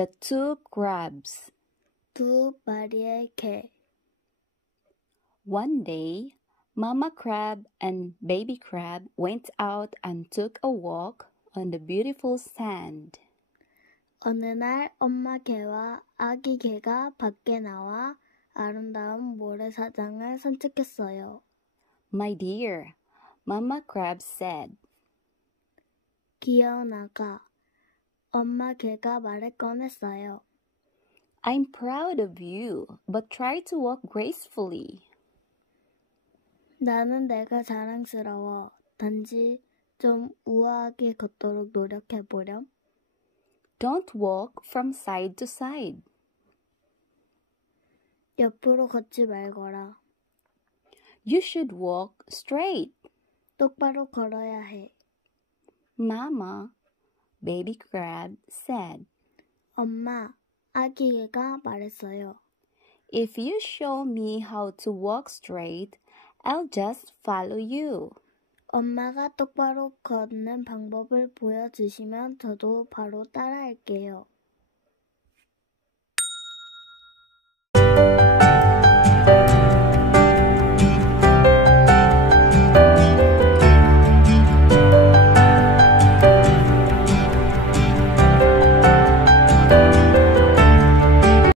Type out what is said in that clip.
The two crabs. 두 마리의 개. One day, Mama Crab and Baby Crab went out and took a walk on the beautiful sand. 어느 날 엄마 개와 아기 개가 밖에 나와 아름다운 모래사장을 산책했어요. My dear, Mama Crab said. 귀여운 아가, 엄마 개가 말을 꺼냈어요. I'm proud of you, but try to walk gracefully. 나는 내가 자랑스러워. 단지 좀 우아하게 걷도록 노력해보렴. Don't walk from side to side. 옆으로 걷지 말거라. You should walk straight. 똑바로 걸어야 해. Mama, Baby Crab said. 엄마, 아기 개가 말했어요. If you show me how to walk straight, I'll just follow you. 엄마가 똑바로 걷는 방법을 보여주시면 저도 바로 따라할게요.